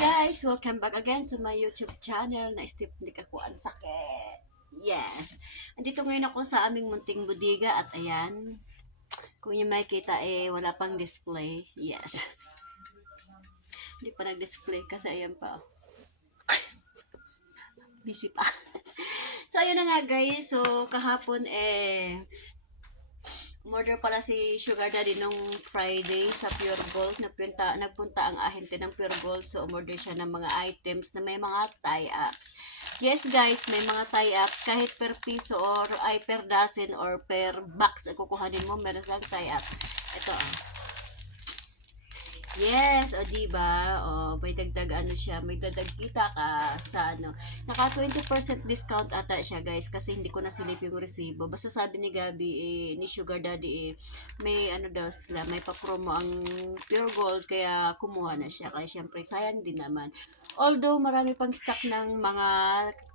guys! Welcome back again to my YouTube channel na Steve Ang Sakit. Yes! Andito ngayon ako sa aming munting budiga at ayan, kung yung makikita eh, wala pang display. Yes. Hindi pa nag-display kasi ayan pa. Busy pa. so, ayun na nga guys. So, kahapon eh, Murder pala si Sugar Daddy nung Friday sa Pure Gold. Nagpunta, nagpunta ang ahente ng Pure Gold. So, umorder siya ng mga items na may mga tie-ups. Yes guys, may mga tie-ups. Kahit per piso or ay per dozen or per box ang kukuhanin mo, meron kang tie-up. Ito ah. Yes, o diba? O, may dagdag ano siya, may dagdag kita ka sa ano. Naka 20% discount ata siya guys kasi hindi ko nasilip yung resibo. Basta sabi ni Gabi, eh, ni Sugar Daddy, eh, may ano daw sila, may pa-promo ang Pure Gold kaya kumuha na siya. Kaya syempre sayang din naman. Although marami pang stock ng mga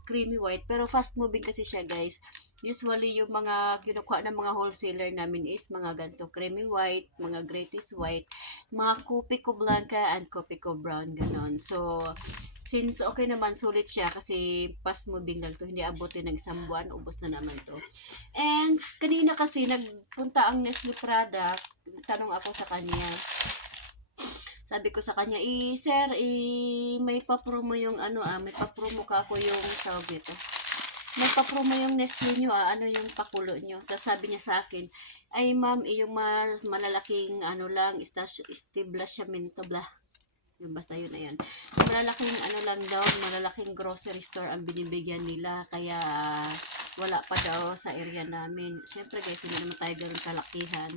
creamy white pero fast moving kasi siya guys. Usually, yung mga kinukuha ng mga wholesaler namin is mga ganito, creamy white, mga greatest white, mga Copico Blanca and Copico Brown, ganon. So, since okay naman, sulit siya kasi fast moving lang to, hindi abutin ng isang buwan, ubos na naman to. And, kanina kasi, nagpunta ang Nestle product, tanong ako sa kanya, sabi ko sa kanya, eh, sir, eh, may pa-promo yung ano ah, may pa-promo ka ako yung tawag dito. May pa-promo yung Nestle nyo ah, ano yung pakulo nyo. Tapos sabi niya sa akin, ay ma'am, eh, yung ma- malalaking ano lang, istas, istiblashamento bla. Yung basta yun na yun. Malalaking ano lang daw, malalaking grocery store ang binibigyan nila. Kaya wala pa daw sa area namin. Siyempre guys, hindi naman tayo ganun kalakihan.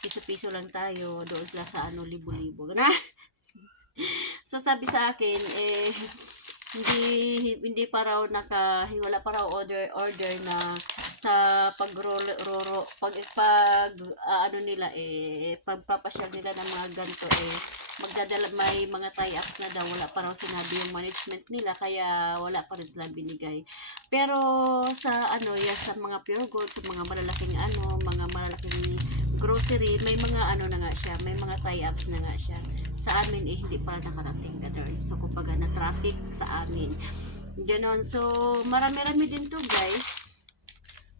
Piso-piso lang tayo, doon sila sa ano, libo-libo. Gana? so sabi sa akin, eh, hindi hindi pa raw naka wala pa raw order order na sa pagrolo roro pag pag ah, ano nila eh pagpapasyal nila ng mga ganto eh magdadala may mga tie-ups na daw wala pa raw sinabi yung management nila kaya wala pa rin sila binigay. Pero sa ano sa mga pure gold sa mga malalaking ano mga malalaking grocery may mga ano na nga siya may mga tie-ups na nga siya. Sa amin eh hindi pa nakarating ganun so kumbaga na traffic sa amin. Ganon. So marami-rami din to guys.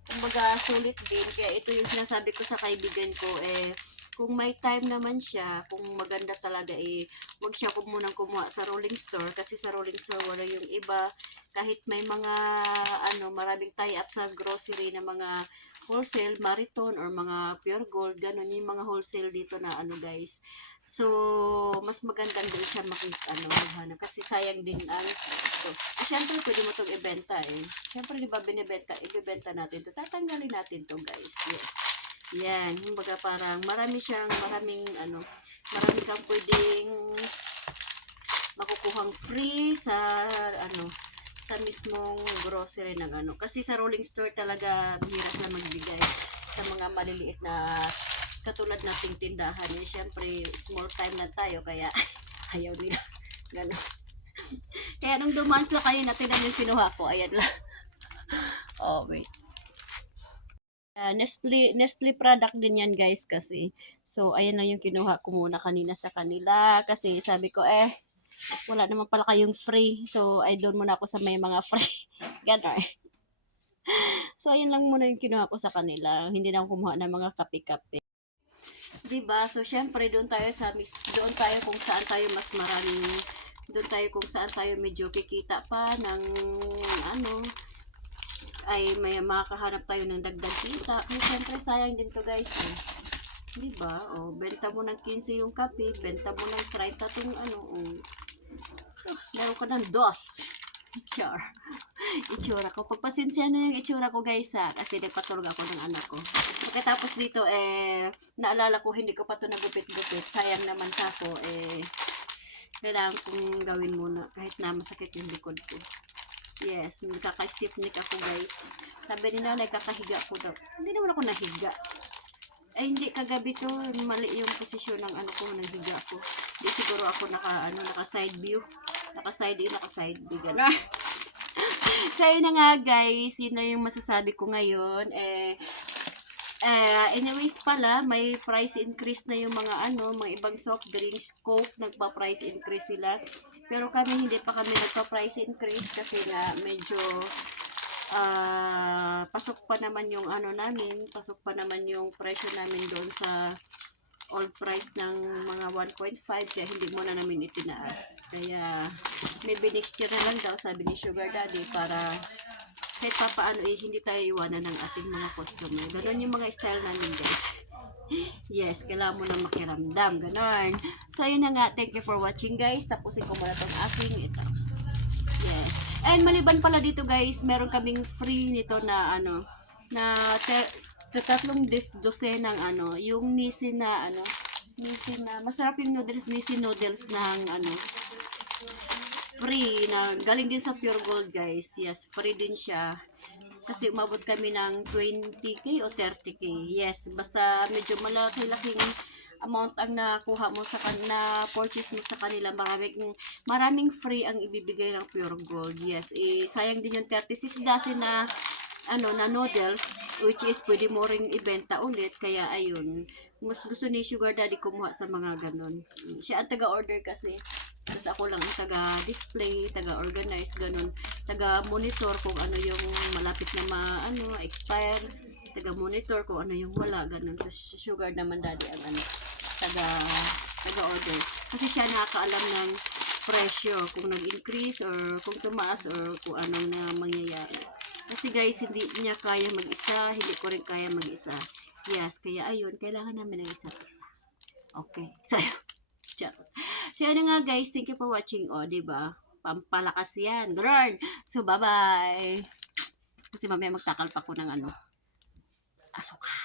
Kumbaga sulit din. Kaya ito yung sinasabi ko sa kaibigan ko eh kung may time naman siya kung maganda talaga eh wag siya kumunang kumuha sa rolling store kasi sa rolling store wala yung iba. Kahit may mga ano maraming tie up sa grocery na mga wholesale mariton or mga pure gold ganun yung mga wholesale dito na ano guys. So mas maganda din siya makita ano maghanap kasi sayang din ang so, ah, syempre pwede mo itong ibenta eh. Syempre di ba binibenta ibibenta natin to. Tatanggalin natin to guys. Yes yan, kumbaga parang marami siyang, maraming ano, marami kang pwedeng makukuhang free sa ano, sa mismong grocery ng ano. Kasi sa rolling store talaga bihira na magbigay sa mga maliliit na katulad nating tindahan. Eh, syempre, small time na tayo kaya ayaw nila. Gano'n. kaya nung dumaan sila kayo natin namin kinuha ko, ayan lang. oh, wait. Uh, Nestle, Nestle product din yan guys kasi. So, ayan lang yung kinuha ko muna kanina sa kanila. Kasi sabi ko eh, wala naman pala kayong free. So, ay doon muna ako sa may mga free. Ganon. so, ayun lang muna yung kinuha ko sa kanila. Hindi na ako kumuha ng mga kape-kape. Diba? So, syempre, doon tayo sa, mis- doon tayo kung saan tayo mas maraming, doon tayo kung saan tayo medyo kikita pa ng, ano, ay may makakahanap tayo ng dagdag kita. Kaya syempre sayang din to guys. Eh. Di? O, benta mo ng 15 yung kape, benta mo ng 30 tong ano. Oh. Meron ka ng dos. Char. Itsura ko. Pagpasensya na yung itsura ko guys ha. Kasi nagpatulog ako ng anak ko. Pagkatapos dito eh, naalala ko hindi ko pa to nagupit-gupit. Sayang naman sa ako eh, kailangan kong gawin muna kahit na masakit yung likod ko. Yes, nagkaka-stiff neck ako guys. Sabi nila nagkakahiga ko daw. Hindi naman ako nahiga. Ay hindi kagabi to, mali yung posisyon ng ano ko, ng higa ko. Siguro ako naka ano, naka side view. Naka side A, naka side B gano'n. so yun na nga guys, yun na yung masasabi ko ngayon. Eh, Eh, anyways pala, may price increase na yung mga ano, mga ibang soft drinks, Coke, nagpa-price increase sila. Pero kami, hindi pa kami nagpa-price increase kasi nga medyo ah pasok pa naman yung ano namin, pasok pa naman yung presyo namin doon sa old price ng mga 1.5 kaya hindi muna namin itinaas. Kaya maybe next year na lang daw sabi ni Sugar Daddy para kahit pa paano eh hindi tayo iwanan ng ating mga customer. Ganon yung mga style namin guys. yes, kailangan mo na makiramdam. Ganon. So ayun na nga. Thank you for watching guys. Tapusin ko muna tong aking ito. Yes. And maliban pala dito guys, meron kaming free nito na ano, na te- te- tatlong dis dosenang ano, yung nisi na ano, nisi na, masarap yung noodles, nisi noodles ng ano, free na galing din sa Pure Gold guys. Yes, free din siya. Kasi umabot kami ng 20k o 30k. Yes, basta medyo malaki-laking amount ang nakuha mo sa kan na purchase mo sa kanila maraming maraming free ang ibibigay ng Pure Gold yes eh, sayang din yung 36 dozen na ano na noodles which is pwede mo ring ibenta ulit kaya ayun mas gusto ni Sugar Daddy kumuha sa mga ganun siya ang taga-order kasi tapos ako lang ang taga-display, taga-organize, ganun. Taga-monitor kung ano yung malapit na ma, ano, expire. Taga-monitor kung ano yung wala, ganun. Tapos sugar naman daddy ang ano, taga, taga-order. Kasi siya nakakaalam ng presyo, kung nag-increase or kung tumaas or kung anong na mangyayari. Kasi guys, hindi niya kaya mag-isa, hindi ko rin kaya mag-isa. Yes, kaya ayun, kailangan namin ng isa't isa. Okay. So, Charot. So, na nga guys. Thank you for watching. O, diba? Pampalakas yan. Ganun. So, bye-bye. Kasi mamaya magtakalpa ko ng ano. Asukal.